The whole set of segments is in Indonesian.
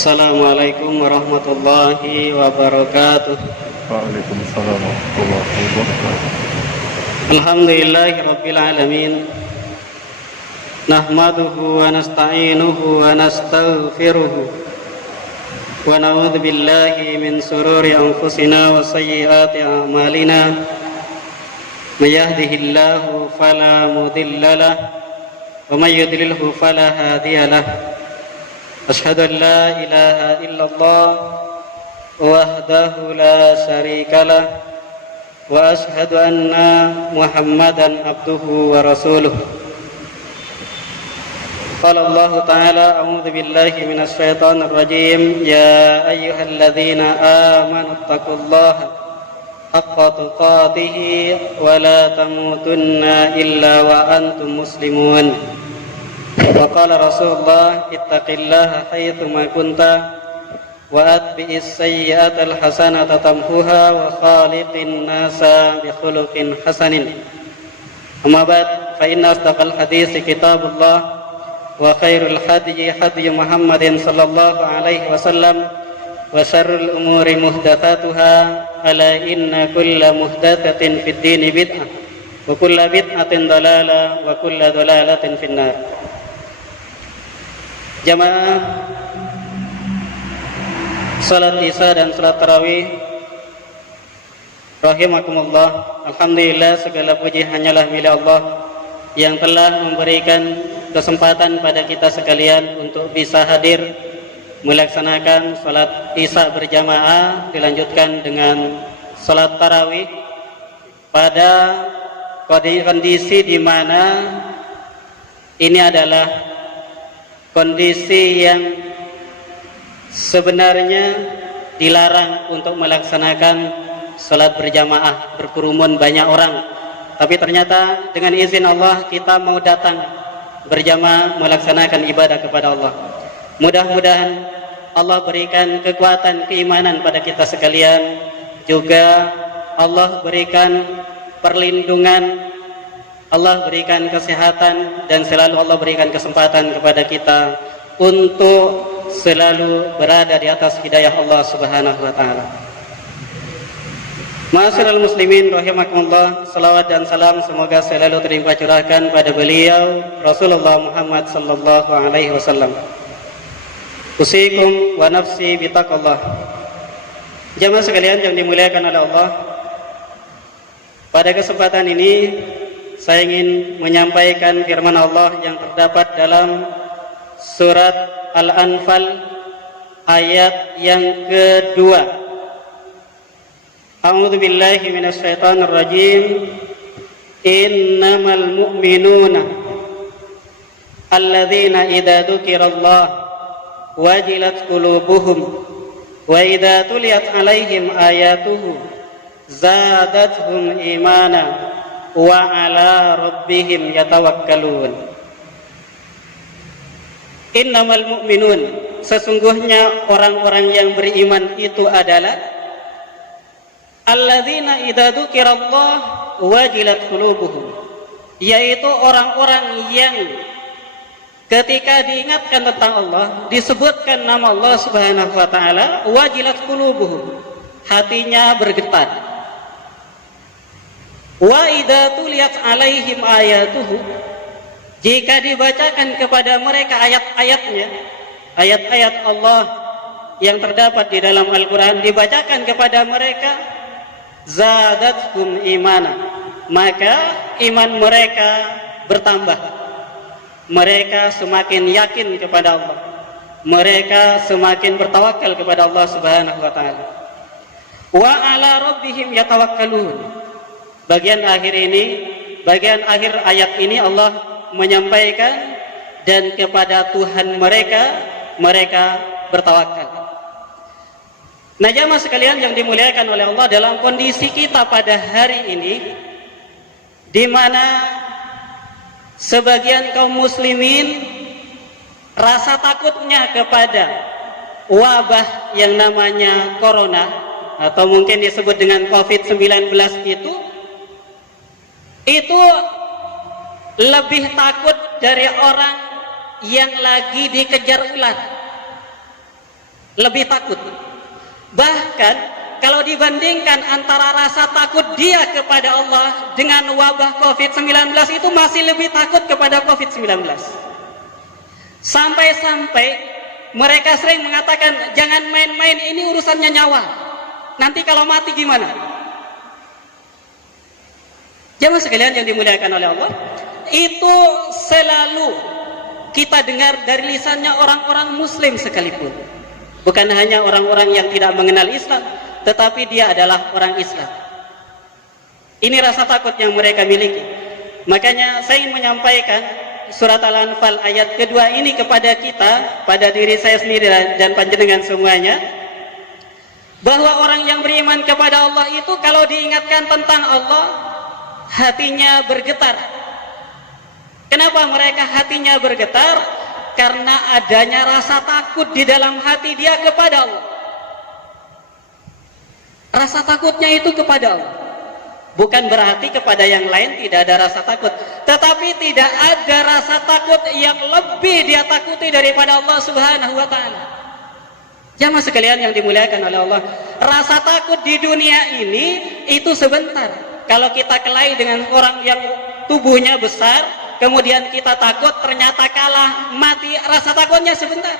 Assalamualaikum warahmatullahi wabarakatuh. Waalaikumsalam warahmatullahi wabarakatuh. Alhamdulillahi rabbil alamin. Nahmaduhu wa nasta'inuhu wa nastaghfiruhu wa na'udzu billahi min sururi anfusina wa sayyiati a'malina. May yahdihillahu fala mudilla lahu wa may yudlilhu fala hadiya lahu. Asyhadu an la ilaha illallah wahdahu la syarika lah wa asyhadu anna Muhammadan abduhu wa rasuluh. Qala Allah Ta'ala a'udzu billahi minasy syaithanir rajim. Ya ayyuhalladzina amanu taqullaha haqqa tuqatih wa la tamutunna illa wa antum muslimun. Wa qala Rasulullah ittaqillaha haitsuma kunta wa atbi'is sayyi'atal hasanata tamhuha wa khaliqin nasa bi khuluqin hasanin. Amma ba'd, fa inna asdaqal haditsi kitabullah wa khairul hadyi hadyu Muhammadin sallallahu alaihi wasallam wa syarrul umuri muhdatsatuha ala inna kulla muhdatsatin fid dini bid'ah wa kulla bid'atin dalalah wa kulla dalalatin finnar. Jamaah salat isya dan salat tarawih rahimakumullah. Alhamdulillah, segala puji hanyalah milik Allah yang telah memberikan kesempatan pada kita sekalian untuk bisa hadir melaksanakan salat isya berjamaah dilanjutkan dengan salat tarawih pada kondisi di mana ini adalah kondisi yang sebenarnya dilarang untuk melaksanakan salat berjamaah, berkerumun banyak orang. Tapi ternyata dengan izin Allah kita mau datang berjamaah melaksanakan ibadah kepada Allah. Mudah-mudahan Allah berikan kekuatan keimanan pada kita sekalian. Juga Allah berikan perlindungan, Allah berikan kesehatan, dan selalu Allah berikan kesempatan kepada kita untuk selalu berada di atas hidayah Allah Subhanahu wa taala. Ma'asyiral muslimin rahimakumullah, salawat dan salam semoga selalu terlimpah curahkan pada beliau Rasulullah Muhammad sallallahu alaihi wasallam. Usikum wa nafsi bitaqallah. Jamaah sekalian yang dimuliakan oleh Allah, pada kesempatan ini saya ingin menyampaikan firman Allah yang terdapat dalam surat Al-Anfal ayat yang kedua. A'udzu billahi minasy syaithanir rajim. Innamal mu'minuna alladzina idza dzukirallah wajilat qulubuhum wa idza tuliyat 'alaihim ayatuhu zadatuhum imana wa ala rabbihim yatawakkalun. Innamal mu'minun, sesungguhnya orang-orang yang beriman itu adalah alladzina idza dzukirallah wajilat qulubuhum, yaitu orang-orang yang ketika diingatkan tentang Allah, disebutkan nama Allah Subhanahu wa taala, wajilat qulubuhum, hatinya bergetar. Wa idza tuliyat 'alaihim ayatuhu, jika dibacakan kepada mereka ayat-ayatnya, ayat-ayat Allah yang terdapat di dalam Al-Qur'an dibacakan kepada mereka, zadatuhum imana, maka iman mereka bertambah. Mereka semakin yakin kepada Allah, mereka semakin bertawakal kepada Allah Subhanahu wa taala. Wa ala rabbihim yatawakkalun. Bagian akhir ini, bagian akhir ayat ini Allah menyampaikan, dan kepada Tuhan mereka bertawakal. Nah, jamaah sekalian yang dimuliakan oleh Allah, dalam kondisi kita pada hari ini di mana sebagian kaum muslimin rasa takutnya kepada wabah yang namanya corona atau mungkin disebut dengan COVID-19 itu lebih takut dari orang yang lagi dikejar ular. lebih takut. Bahkan kalau dibandingkan antara rasa takut dia kepada Allah dengan wabah COVID-19 itu masih lebih takut kepada COVID-19. Sampai-sampai mereka sering mengatakan, jangan main-main, ini urusannya nyawa. Nanti kalau mati gimana? Jamaah sekalian yang dimuliakan oleh Allah, itu selalu kita dengar dari lisannya orang-orang muslim sekalipun. Bukan hanya orang-orang yang tidak mengenal Islam, tetapi dia adalah orang Islam. Ini rasa takut yang mereka miliki. Makanya saya ingin menyampaikan surat Al-Anfal ayat kedua ini kepada kita, pada diri saya sendiri dan panjenengan semuanya, bahwa orang yang beriman kepada Allah itu kalau diingatkan tentang Allah, hatinya bergetar. Kenapa mereka hatinya bergetar? Karena adanya rasa takut di dalam hati dia kepada Allah. Rasa takutnya itu kepada Allah. Bukan berarti kepada yang lain tidak ada rasa takut, tetapi tidak ada rasa takut yang lebih dia takuti daripada Allah Subhanahu wa ta'ala. Jamaah sekalian yang dimuliakan oleh Allah, rasa takut di dunia ini itu sebentar. Kalau kita kelahi dengan orang yang tubuhnya besar, kemudian kita takut, ternyata kalah, mati, rasa takutnya sebentar.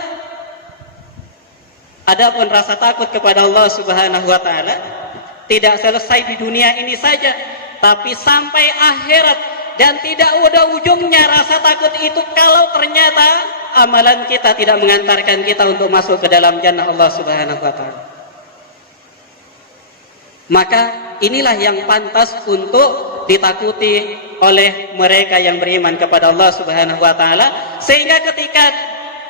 Adapun rasa takut kepada Allah Subhanahu wa ta'ala tidak selesai di dunia ini saja, tapi sampai akhirat, dan tidak ada ujungnya rasa takut itu kalau ternyata amalan kita tidak mengantarkan kita untuk masuk ke dalam jannah Allah Subhanahu wa ta'ala. Maka inilah yang pantas untuk ditakuti oleh mereka yang beriman kepada Allah Subhanahu wa ta'ala, sehingga ketika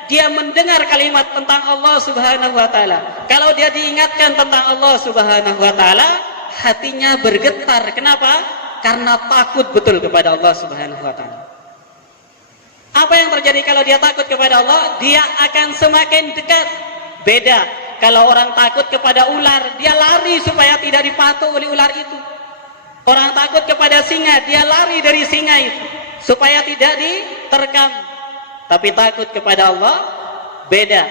dia mendengar kalimat tentang Allah Subhanahu wa ta'ala, kalau dia diingatkan tentang Allah Subhanahu wa ta'ala, hatinya bergetar. Kenapa? Karena takut betul kepada Allah Subhanahu wa ta'ala. Apa yang terjadi kalau dia takut kepada Allah? Dia akan semakin dekat. Beda kalau orang takut kepada ular, dia lari supaya tidak dipatuk oleh ular itu. Orang takut kepada singa, dia lari dari singa itu supaya tidak diterkam. Tapi takut kepada Allah beda,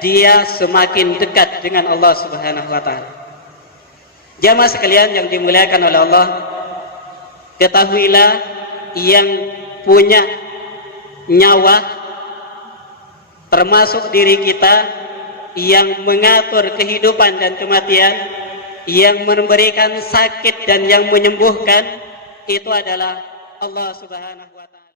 dia semakin dekat dengan Allah Subhanahu wa ta'ala. Jamaah sekalian yang dimuliakan oleh Allah, ketahuilah yang punya nyawa termasuk diri kita, yang mengatur kehidupan dan kematian, yang memberikan sakit dan yang menyembuhkan, itu adalah Allah Subhanahu wa ta'ala.